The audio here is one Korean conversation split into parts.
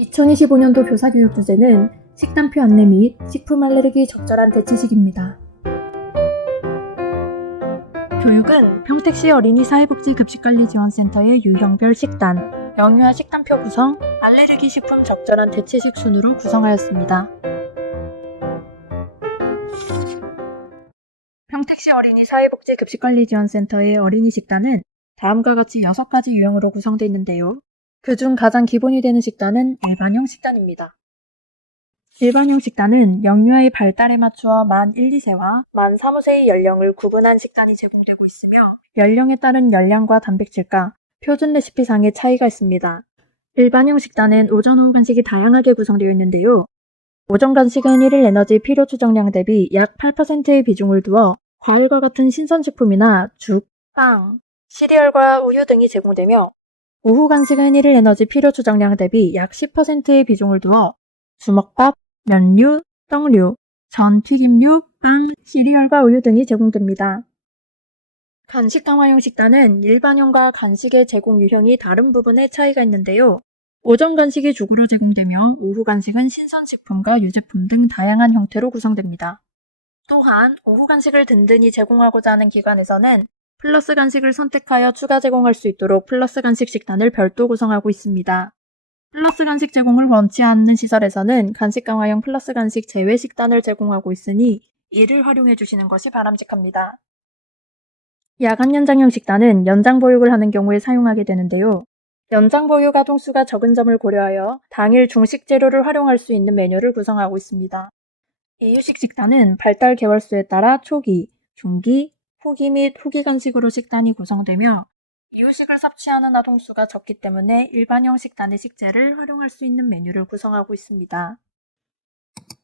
2025년도 교사교육 주제는 식단표 안내 및 식품 알레르기 적절한 대체식입니다. 교육은 평택시 어린이 사회복지급식관리지원센터의 유형별 식단, 영유아 식단표 구성, 알레르기 식품 적절한 대체식 순으로 구성하였습니다. 평택시 어린이 사회복지급식관리지원센터의 어린이 식단은 다음과 같이 6가지 유형으로 구성되어 있는데요. 그중 가장 기본이 되는 식단은 일반형 식단입니다. 일반형 식단은 영유아의 발달에 맞추어 만 1, 2세와 만 3, 5세의 연령을 구분한 식단이 제공되고 있으며 연령에 따른 열량과 단백질가, 표준 레시피상의 차이가 있습니다. 일반형 식단은 오전, 오후 간식이 다양하게 구성되어 있는데요. 오전 간식은 1일 에너지 필요 추정량 대비 약 8%의 비중을 두어 과일과 같은 신선식품이나 죽, 빵, 시리얼과 우유 등이 제공되며 오후 간식은 1일 에너지 필요 추정량 대비 약 10%의 비중을 두어 주먹밥, 면류, 떡류, 전, 튀김류, 빵, 시리얼과 우유 등이 제공됩니다. 간식 강화형 식단은 일반형과 간식의 제공 유형이 다른 부분에 차이가 있는데요. 오전 간식이 죽으로 제공되며 오후 간식은 신선식품과 유제품 등 다양한 형태로 구성됩니다. 또한 오후 간식을 든든히 제공하고자 하는 기관에서는 플러스 간식을 선택하여 추가 제공할 수 있도록 플러스 간식 식단을 별도 구성하고 있습니다. 플러스 간식 제공을 원치 않는 시설에서는 간식 강화형 플러스 간식 제외 식단을 제공하고 있으니 이를 활용해 주시는 것이 바람직합니다. 야간 연장형 식단은 연장 보육을 하는 경우에 사용하게 되는데요. 연장 보육 아동수가 적은 점을 고려하여 당일 중식 재료를 활용할 수 있는 메뉴를 구성하고 있습니다. 이유식 식단은 발달 개월수에 따라 초기, 중기, 후기 및 후기 간식으로 식단이 구성되며 이유식을 섭취하는 아동수가 적기 때문에 일반형 식단의 식재를 활용할 수 있는 메뉴를 구성하고 있습니다.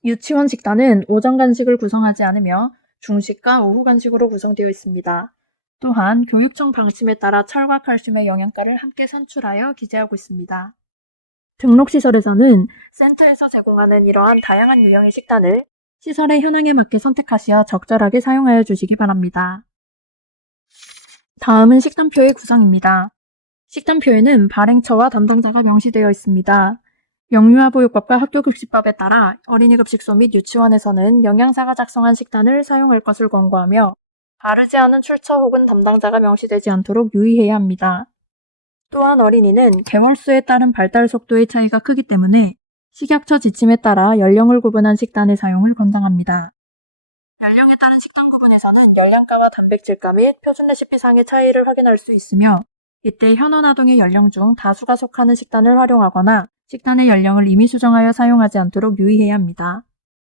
유치원 식단은 오전 간식을 구성하지 않으며 중식과 오후 간식으로 구성되어 있습니다. 또한 교육청 방침에 따라 철과 칼슘의 영양가를 함께 선출하여 기재하고 있습니다. 등록시설에서는 센터에서 제공하는 이러한 다양한 유형의 식단을 시설의 현황에 맞게 선택하시어 적절하게 사용하여 주시기 바랍니다. 다음은 식단표의 구성입니다. 식단표에는 발행처와 담당자가 명시되어 있습니다. 영유아 보육법과 학교급식법에 따라 어린이급식소 및 유치원에서는 영양사가 작성한 식단을 사용할 것을 권고하며 바르지 않은 출처 혹은 담당자가 명시되지 않도록 유의해야 합니다. 또한 어린이는 개월수에 따른 발달 속도의 차이가 크기 때문에 식약처 지침에 따라 연령을 구분한 식단의 사용을 권장합니다. 연령에 따른 식단 구분에서는 열량가와 단백질가 및 표준 레시피상의 차이를 확인할 수 있으며 이때 현원 아동의 연령 중 다수가 속하는 식단을 활용하거나 식단의 연령을 임의 수정하여 사용하지 않도록 유의해야 합니다.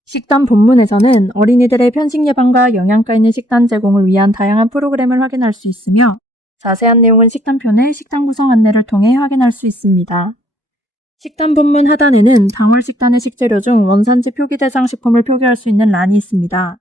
식단 본문에서는 어린이들의 편식 예방과 영양가 있는 식단 제공을 위한 다양한 프로그램을 확인할 수 있으며 자세한 내용은 식단표 내 식단 구성 안내를 통해 확인할 수 있습니다. 식단 본문 하단에는 당월 식단의 식재료 중 원산지 표기 대상 식품을 표기할 수 있는 란이 있습니다.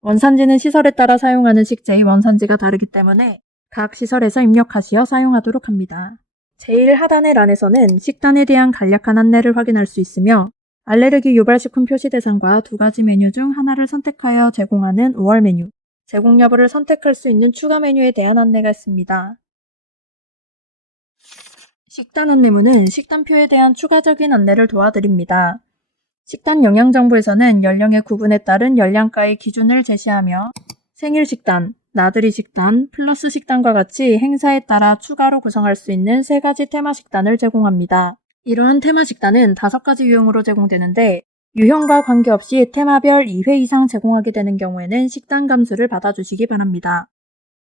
원산지는 시설에 따라 사용하는 식재의 원산지가 다르기 때문에 각 시설에서 입력하시어 사용하도록 합니다. 제일 하단의 란에서는 식단에 대한 간략한 안내를 확인할 수 있으며 알레르기 유발식품 표시 대상과 2가지 메뉴 중 하나를 선택하여 제공하는 5월 메뉴, 제공 여부를 선택할 수 있는 추가 메뉴에 대한 안내가 있습니다. 식단 안내문은 식단표에 대한 추가적인 안내를 도와드립니다. 식단 영양정보에서는 연령의 구분에 따른 열량가의 기준을 제시하며 생일 식단, 나들이 식단, 플러스 식단과 같이 행사에 따라 추가로 구성할 수 있는 3가지 테마 식단을 제공합니다. 이러한 테마 식단은 5가지 유형으로 제공되는데 유형과 관계없이 테마별 2회 이상 제공하게 되는 경우에는 식단 감수를 받아주시기 바랍니다.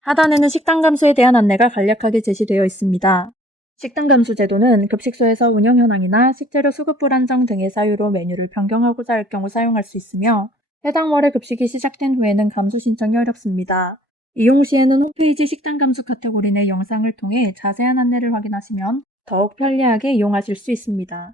하단에는 식단 감수에 대한 안내가 간략하게 제시되어 있습니다. 식단 감수 제도는 급식소에서 운영 현황이나 식재료 수급 불안정 등의 사유로 메뉴를 변경하고자 할 경우 사용할 수 있으며 해당 월에 급식이 시작된 후에는 감수 신청이 어렵습니다. 이용 시에는 홈페이지 식단 감수 카테고리 내 영상을 통해 자세한 안내를 확인하시면 더욱 편리하게 이용하실 수 있습니다.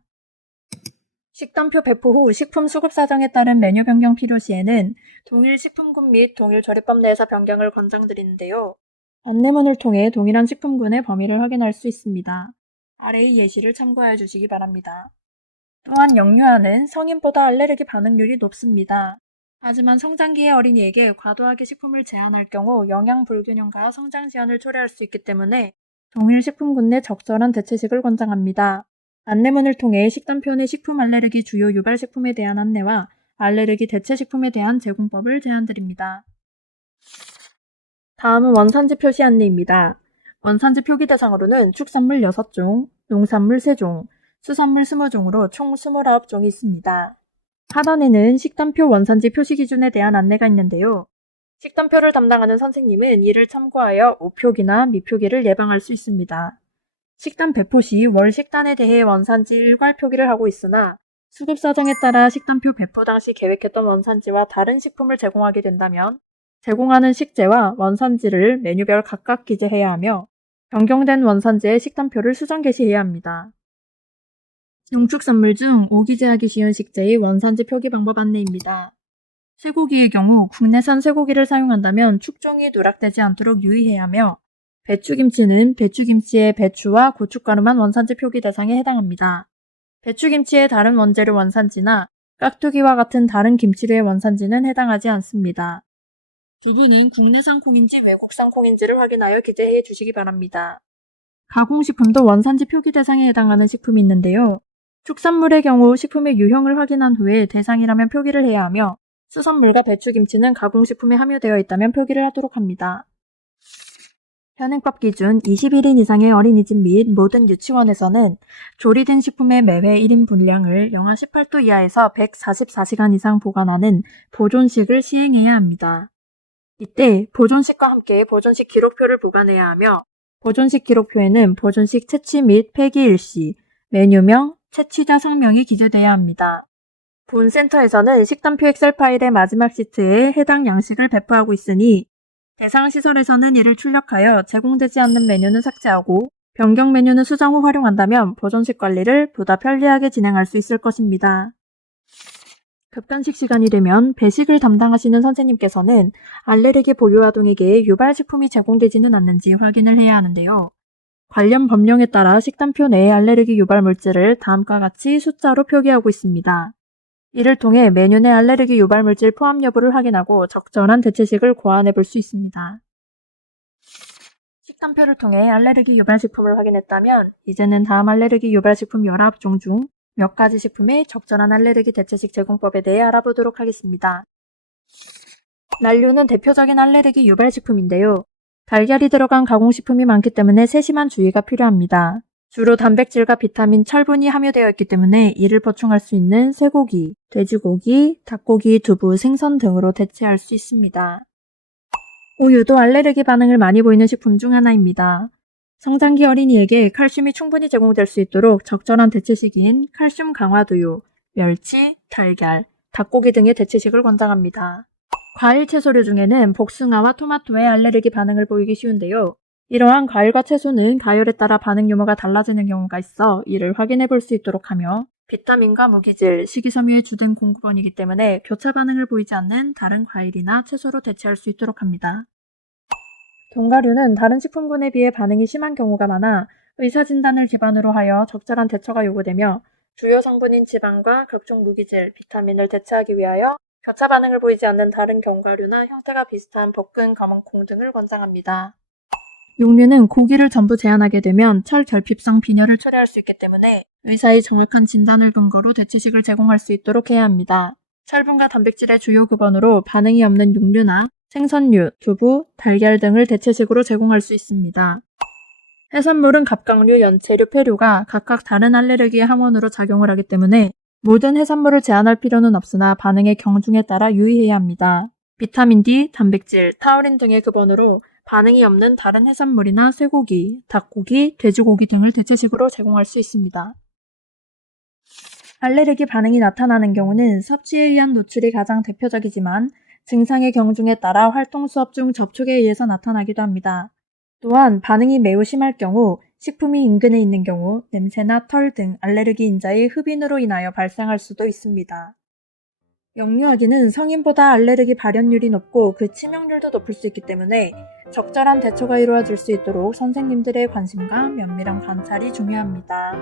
식단표 배포 후 식품 수급 사정에 따른 메뉴 변경 필요 시에는 동일 식품군 및 동일 조리법 내에서 변경을 권장드리는데요. 안내문을 통해 동일한 식품군의 범위를 확인할 수 있습니다. 아래의 예시를 참고해 주시기 바랍니다. 또한 영유아는 성인보다 알레르기 반응률이 높습니다. 하지만 성장기의 어린이에게 과도하게 식품을 제한할 경우 영양 불균형과 성장 지연을 초래할 수 있기 때문에 동일 식품군 내 적절한 대체식을 권장합니다. 안내문을 통해 식단표 내 식품 알레르기 주요 유발식품에 대한 안내와 알레르기 대체식품에 대한 제공법을 제안드립니다. 다음은 원산지 표시 안내입니다. 원산지 표기 대상으로는 축산물 6종, 농산물 3종, 수산물 20종으로 총 29종이 있습니다. 하단에는 식단표 원산지 표시 기준에 대한 안내가 있는데요. 식단표를 담당하는 선생님은 이를 참고하여 오표기나 미표기를 예방할 수 있습니다. 식단 배포 시 월 식단에 대해 원산지 일괄 표기를 하고 있으나 수급 사정에 따라 식단표 배포 당시 계획했던 원산지와 다른 식품을 제공하게 된다면 제공하는 식재와 원산지를 메뉴별 각각 기재해야 하며 변경된 원산지의 식단표를 수정 게시해야 합니다. 농축산물 중 오기재하기 쉬운 식재의 원산지 표기 방법 안내입니다. 쇠고기의 경우 국내산 쇠고기를 사용한다면 축종이 누락되지 않도록 유의해야 하며 배추김치는 배추김치의 배추와 고춧가루만 원산지 표기 대상에 해당합니다. 배추김치의 다른 원재료 원산지나 깍두기와 같은 다른 김치류의 원산지는 해당하지 않습니다. 두부는 국내산 콩인지 외국산 콩인지를 확인하여 기재해 주시기 바랍니다. 가공식품도 원산지 표기 대상에 해당하는 식품이 있는데요. 축산물의 경우 식품의 유형을 확인한 후에 대상이라면 표기를 해야 하며 수산물과 배추김치는 가공식품에 함유되어 있다면 표기를 하도록 합니다. 현행법 기준 21인 이상의 어린이집 및 모든 유치원에서는 조리된 식품의 매회 1인 분량을 영하 18도 이하에서 144시간 이상 보관하는 보존식을 시행해야 합니다. 이때 보존식과 함께 보존식 기록표를 보관해야 하며 보존식 기록표에는 보존식 채취 및 폐기 일시, 메뉴명, 채취자 성명이 기재돼야 합니다. 본센터에서는 식단표 엑셀 파일의 마지막 시트에 해당 양식을 배포하고 있으니 대상 시설에서는 이를 출력하여 제공되지 않는 메뉴는 삭제하고 변경 메뉴는 수정 후 활용한다면 보존식 관리를 보다 편리하게 진행할 수 있을 것입니다. 급간식 시간이 되면 배식을 담당하시는 선생님께서는 알레르기 보유 아동에게 유발식품이 제공되지는 않는지 확인을 해야 하는데요. 관련 법령에 따라 식단표 내의 알레르기 유발 물질을 다음과 같이 숫자로 표기하고 있습니다. 이를 통해 메뉴 내 알레르기 유발 물질 포함 여부를 확인하고 적절한 대체식을 고안해 볼 수 있습니다. 식단표를 통해 알레르기 유발 식품을 확인했다면 이제는 다음 알레르기 유발 식품 19종 중 몇 가지 식품의 적절한 알레르기 대체식 제공법에 대해 알아보도록 하겠습니다. 난류는 대표적인 알레르기 유발 식품인데요. 달걀이 들어간 가공식품이 많기 때문에 세심한 주의가 필요합니다. 주로 단백질과 비타민, 철분이 함유되어 있기 때문에 이를 보충할 수 있는 쇠고기, 돼지고기, 닭고기, 두부, 생선 등으로 대체할 수 있습니다. 우유도 알레르기 반응을 많이 보이는 식품 중 하나입니다. 성장기 어린이에게 칼슘이 충분히 제공될 수 있도록 적절한 대체식인 칼슘 강화두유, 멸치, 달걀, 닭고기 등의 대체식을 권장합니다. 과일 채소류 중에는 복숭아와 토마토에 알레르기 반응을 보이기 쉬운데요. 이러한 과일과 채소는 가열에 따라 반응 유무가 달라지는 경우가 있어 이를 확인해 볼 수 있도록 하며 비타민과 무기질, 식이섬유의 주된 공급원이기 때문에 교차 반응을 보이지 않는 다른 과일이나 채소로 대체할 수 있도록 합니다. 견과류는 다른 식품군에 비해 반응이 심한 경우가 많아 의사진단을 기반으로 하여 적절한 대처가 요구되며 주요 성분인 지방과 각종 무기질, 비타민을 대체하기 위하여 교차 반응을 보이지 않는 다른 견과류나 형태가 비슷한 볶은 검은콩 등을 권장합니다. 육류는 고기를 전부 제한하게 되면 철결핍성 빈혈을 초래할 수 있기 때문에 의사의 정확한 진단을 근거로 대체식을 제공할 수 있도록 해야 합니다. 철분과 단백질의 주요 급원으로 반응이 없는 육류나 생선류, 두부, 달걀 등을 대체식으로 제공할 수 있습니다. 해산물은 갑각류, 연체류, 폐류가 각각 다른 알레르기의 항원으로 작용을 하기 때문에 모든 해산물을 제한할 필요는 없으나 반응의 경중에 따라 유의해야 합니다. 비타민 D, 단백질, 타우린 등의 급원으로 반응이 없는 다른 해산물이나 쇠고기, 닭고기, 돼지고기 등을 대체식으로 제공할 수 있습니다. 알레르기 반응이 나타나는 경우는 섭취에 의한 노출이 가장 대표적이지만 증상의 경중에 따라 활동 수업 중 접촉에 의해서 나타나기도 합니다. 또한 반응이 매우 심할 경우, 식품이 인근에 있는 경우, 냄새나 털 등 알레르기 인자의 흡인으로 인하여 발생할 수도 있습니다. 영유아기는 성인보다 알레르기 발현율이 높고 그 치명률도 높을 수 있기 때문에 적절한 대처가 이루어질 수 있도록 선생님들의 관심과 면밀한 관찰이 중요합니다.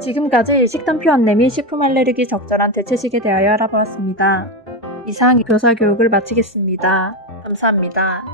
지금까지 식단표 안내 및 식품 알레르기 적절한 대체식에 대하여 알아보았습니다. 이상 교사 교육을 마치겠습니다. 감사합니다.